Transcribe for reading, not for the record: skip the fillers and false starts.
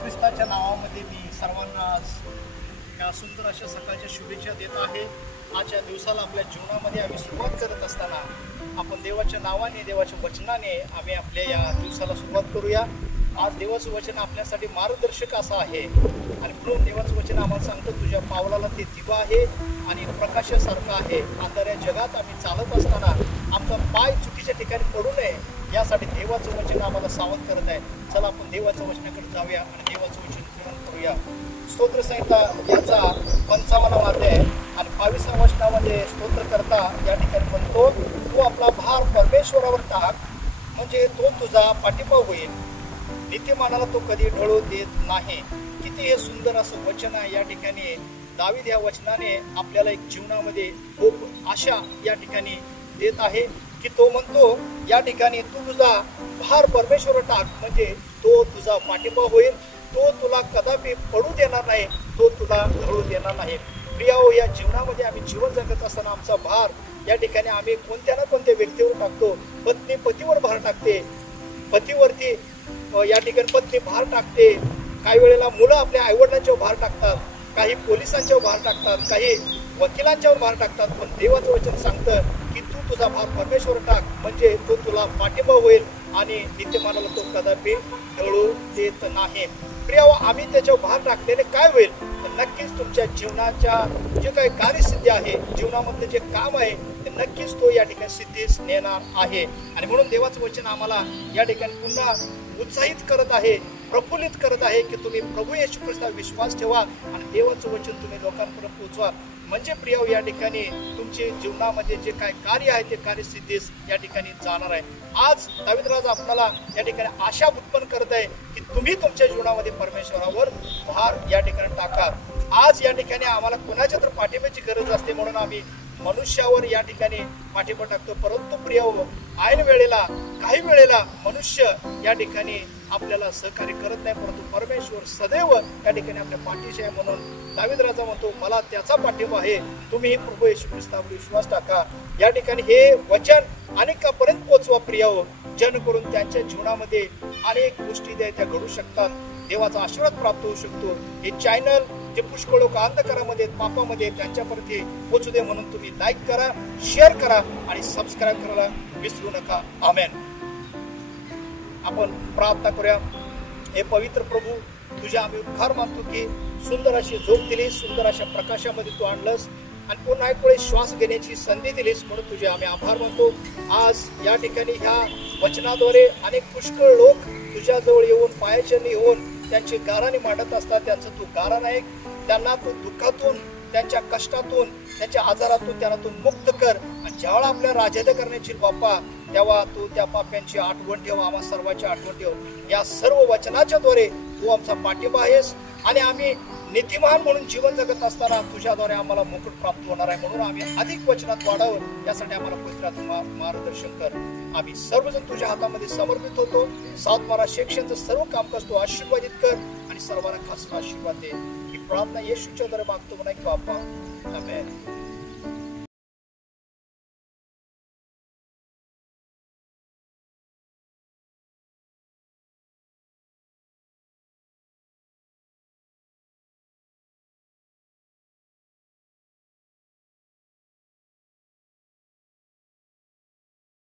ख्रिस्ताच्या नावामध्ये मी सर्वांना आज या सुंदर अशा सकाळच्या शुभेच्छा देत आहे। आजच्या दिवसाला आपल्या जीवनामध्ये आम्ही सुरुवात करत असताना आपण देवाच्या नावाने, देवाच्या वचनाने आम्ही आपल्या या दिवसाला सुरुवात करूया। आज देवाचं वचन आपल्यासाठी मार्गदर्शक असं आहे आणि म्हणून देवाचं वचन आम्हाला सांगतं तुझ्या पावलाला ते दिवा आहे आणि प्रकाशासारखं आहे। अंधाऱ्या जगात आम्ही चालत असताना आमचा पाय चुकीच्या ठिकाणी पडू नये यासाठी देवाचं वचन आम्हाला सावध करत आहे। चला आपण देवाच्या वचनाकडे जाऊया आणि देवाचं वचन ग्रहण करूया। स्तोत्र संहिता याचा 55 अध्याय आणि 22व्या वचनामध्ये स्तोत्रकर्ता या ठिकाणी म्हणतो, तू आपला भार परमेश्वरावर टाक म्हणजे तो तुझा पाठिंबा होईल, नीतिमानाला तो कधी ढळू देत नाही। किती हे सुंदर असं वचन आहे। या ठिकाणी दावीद या वचनाने आपल्याला एक जीवनामध्ये खूप आशा या ठिकाणी देत आहे की तो म्हणतो या ठिकाणी तू तुझा भार परमेश्वरावर टाक म्हणजे तो तुझा पाठिंबा होईल, तो तुला कदापि पडू देणार नाही, तो तुला ढळू देणार नाही। प्रियाओ, या जीवनामध्ये आम्ही जीवन जगत असताना आमचा भार या ठिकाणी आम्ही कोणत्या ना कोणत्या व्यक्तीवर टाकतो। पत्नी पतीवर भार टाकते, पतीवरती या ठिकाणी पत्नी भार टाकते, काही वेळेला मुलं आपल्या आईवडिलांच्यावर भार टाकतात, काही पोलिसांच्यावर भार टाकतात, काही वकिलांच्यावर भार टाकतात। पण देवाचं वचन सांगतं की तू तुझा भार परमेश्वर टाक म्हणजे तो तुला पाठिंबा होईल आणि नीतिमानाला तो कदापि ढळू देत नाही। प्रियाओ, आम्ही त्याच्यावर भार टाकलेले काय होईल तर नक्कीच तुमच्या जीवनाच्या जे काही कार्यसिद्धी आहे, जीवनामधले जे काम आहे ते नक्कीच तो या ठिकाणी सिद्धीस नेणार आहे। आणि म्हणून देवाचं वचन आम्हाला या ठिकाणी पुन्हा उत्साहित करत आहे, प्रफुल्लित करत आहे की तुम्ही प्रभू येशू ख्रिस्तावर विश्वास ठेवा आणि देवाचं वचन तुम्ही लोकांपर्यंत पोहोचवा म्हणजे प्रियाओ या ठिकाणी तुमचे जीवनामध्ये जे काय कार्य आहे ते कार्यसिद्धीस या ठिकाणी जाणार आहे। आज दावीद राजा आपल्याला या ठिकाणी आशा उत्पन्न करत आहे की तुम्ही तुमच्या जीवनामध्ये परमेश्वरावर भार या ठिकाणी टाका। आज या ठिकाणी आम्हाला कुणाच्या तर पाठिंब्याची गरज असते म्हणून आम्ही मनुष्यावर या ठिकाणी पाठिंबा टाकतो, परंतु प्रियाओ ऐन वेळेला काही वेळेला मनुष्य या ठिकाणी आपल्याला सहकार्य करत नाही, परंतु परमेश्वर सदैव या ठिकाणी आपल्या पाठीशी आहे। म्हणून दावीद राजा म्हणतो मला त्याचा पाठिंबा आहे, तुम्ही प्रभू येशू ख्रिस्तावर विश्वास टाका। या ठिकाणी हे वचन अनेकांपर्यंत पोहोचवा प्रियाओ, जेणेकरून त्यांच्या जीवनामध्ये अनेक गोष्टी त्या घडू शकतात, देवाचा आशीर्वाद प्राप्त होऊ शकतो। हे चॅनल जे पुष्कळ लोक अंधकारामध्ये पापामध्ये त्यांच्यापर्यंत पोहोचू दे म्हणून तुम्ही लाईक करा, शेअर करा आणि सबस्क्राईब करायला विसरू नका। आमेन। आपण प्रार्थना करूया। हे पवित्र प्रभू, तुझे आम्ही उपकार मानतो की सुंदर अशी झोप दिलीस, सुंदर अशा प्रकाशामध्ये तू आणलंस आणि पुन्हा एक वेळेस श्वास घेण्याची संधी दिलीस म्हणून तुझे आम्ही आभार मानतो। आज या ठिकाणी ह्या वचनाद्वारे अनेक पुष्कळ लोक तुझ्याजवळ येऊन पायाचरणी येऊन त्यांची गाराणी मांडत असतात। त्यांचं तू गाराण ऐक, त्यांना तू दुःखातून, त्यांच्या कष्टातून, त्यांच्या आजारातून त्यांना तू मुक्त कर आणि ज्यावेळा आपल्या राजाद्या करण्याची बाप्पा तेव्हा तू त्या पाप्यांची आठवण ठेव, आम्हा सर्वांची आठवण ठेव। या सर्व वचनाच्या द्वारे तू आमचा पाठिंबा आहेस आणि आम्ही नीतिमान म्हणून जीवन जगत असताना तुझ्याद्वारे आम्हाला मुकुट प्राप्त होणार आहे। म्हणून आम्ही अधिक वचनात वाढावं यासाठी आम्हाला पवित्र मार्गदर्शन कर। आम्ही सर्वजण तुझ्या हातामध्ये समर्पित होतो। साऊथ महाराज सेक्शनचं सर्व कामकाज तू आशीर्वादित कर आणि सर्वांना खास आशीर्वाद दे। ही प्रार्थना येशूच्या द्वारे मागतो म्हणा की बाप्पा, आमेन।